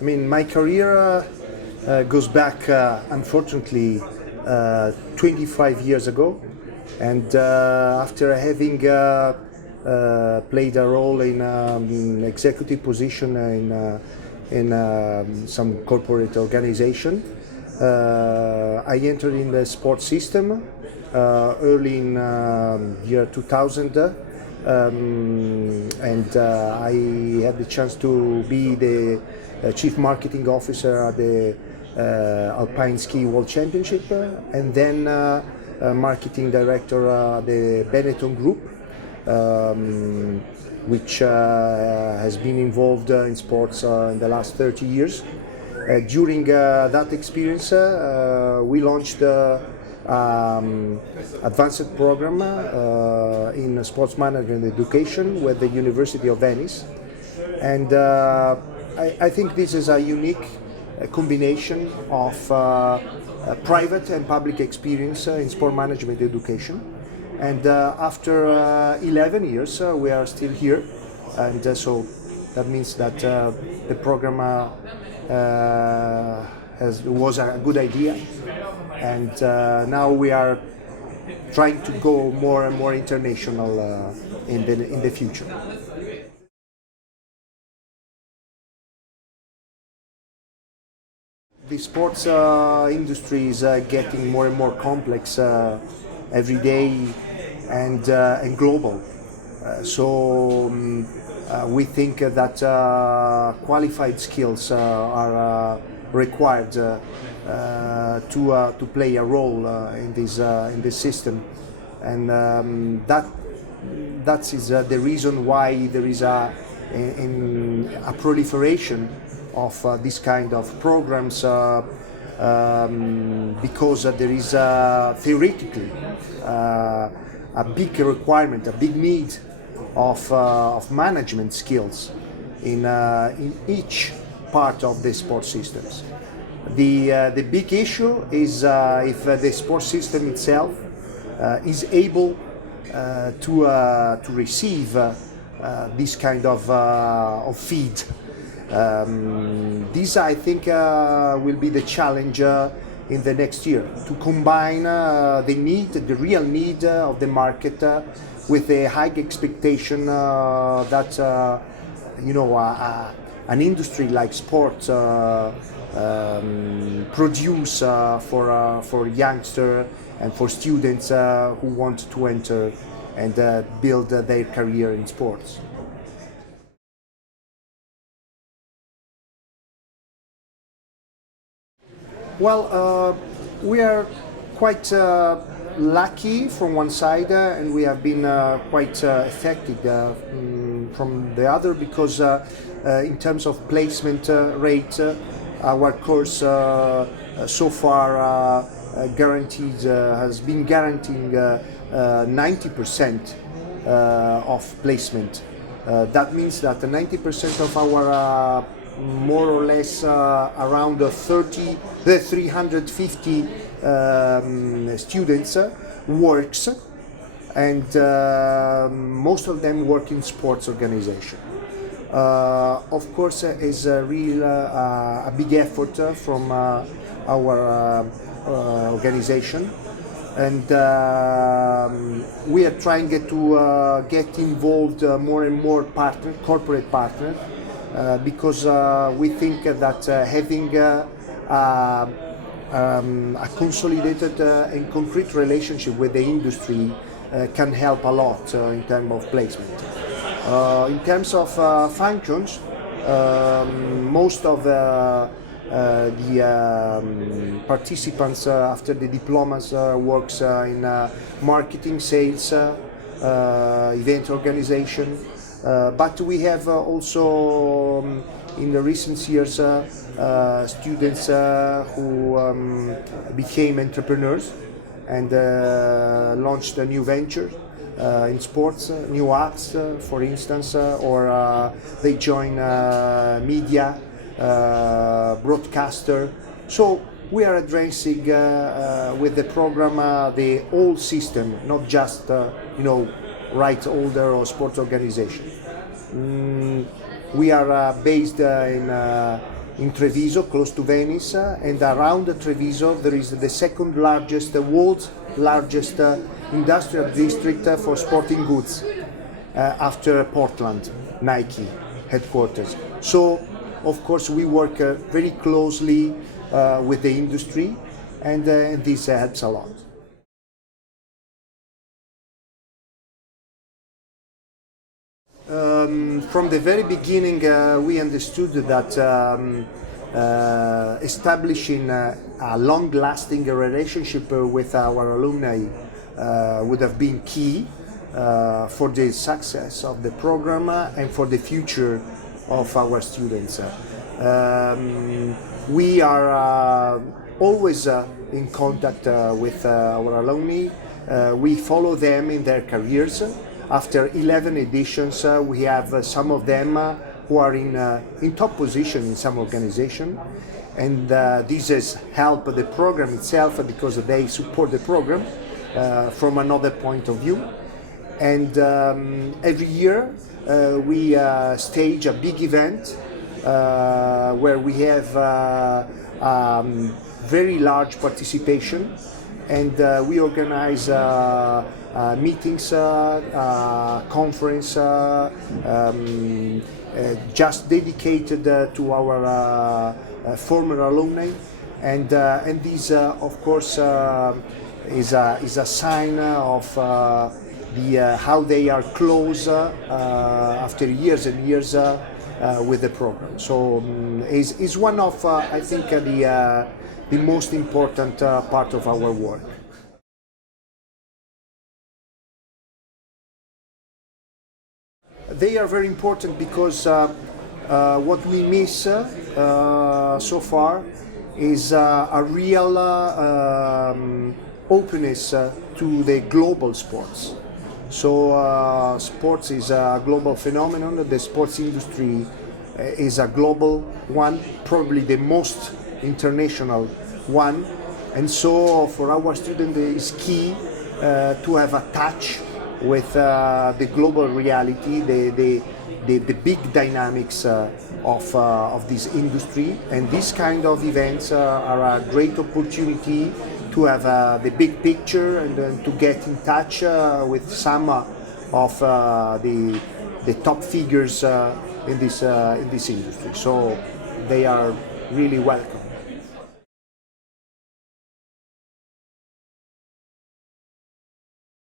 I mean, my career goes back, unfortunately, 25 years ago, and after having played a role in an executive position in some corporate organization, I entered in the sports system early in year 2000, and I had the chance to be the chief marketing officer at the Alpine Ski World Championship, and then marketing director at the Benetton Group, which has been involved in sports in the last 30 years. During that experience, we launched advanced program in sports management education with the University of Venice, and I think this is a unique combination of private and public experience in sport management education. And after 11 years, we are still here, and so that means that the program was a good idea, and now we are trying to go more and more international in the future. The sports industry is getting more and more complex every day, and global. So we think that qualified skills are required to play a role in this system, and that is the reason why there is a proliferation of this kind of programs, because there is theoretically a big requirement, a big need of management skills in each part of the sports systems. The big issue is if the sports system itself is able to receive this kind of feed. This, I think, will be the challenge in the next year, to combine the real need of the market with the high expectation that an industry like sports produce for youngsters and for students who want to enter and build their career in sports. Well, we are quite lucky from one side, and we have been quite affected from the other, because in terms of placement rate, our course so far has been guaranteeing 90% of placement. That means that 90% of our more or less around 350 students works, and most of them work in sports organization. Of course, is a big effort from our organization, and we are trying to get involved more and more corporate partners, because we think that having a consolidated and concrete relationship with the industry can help a lot in terms of placement. In terms of functions, most of the participants after the diplomas works in marketing, sales, event organization. But we have also in the recent years students who became entrepreneurs and launched a new venture in sports, new apps, for instance, or they join media, broadcaster. So we are addressing with the program the whole system, not just right holder or sports organization. We are based in in Treviso, close to Venice, and around Treviso there is the second largest, the world's largest industrial district for sporting goods after Portland, Nike headquarters. So, of course, we work very closely with the industry, and this helps a lot. From the very beginning, we understood that establishing a long-lasting relationship with our alumni would have been key for the success of the program and for the future of our students. We are always in contact with our alumni. We follow them in their careers. After 11 editions, we have some of them who are in top position in some organization, and this has helped the program itself because they support the program from another point of view. And every year we stage a big event where we have very large participation, and we organize meetings, conference just dedicated to our former alumni, and this of course is a sign of how they are close after years and years with the program. So is one of I think the most important part of our work. They are very important because what we miss so far is a real openness to the global sports. So sports is a global phenomenon. The sports industry is a global one, probably the most international one. And so for our students it's key to have a touch with the global reality, the big dynamics of this industry. And these kind of events are a great opportunity to have the big picture and to get in touch with some of the top figures in this industry. So they are really welcome.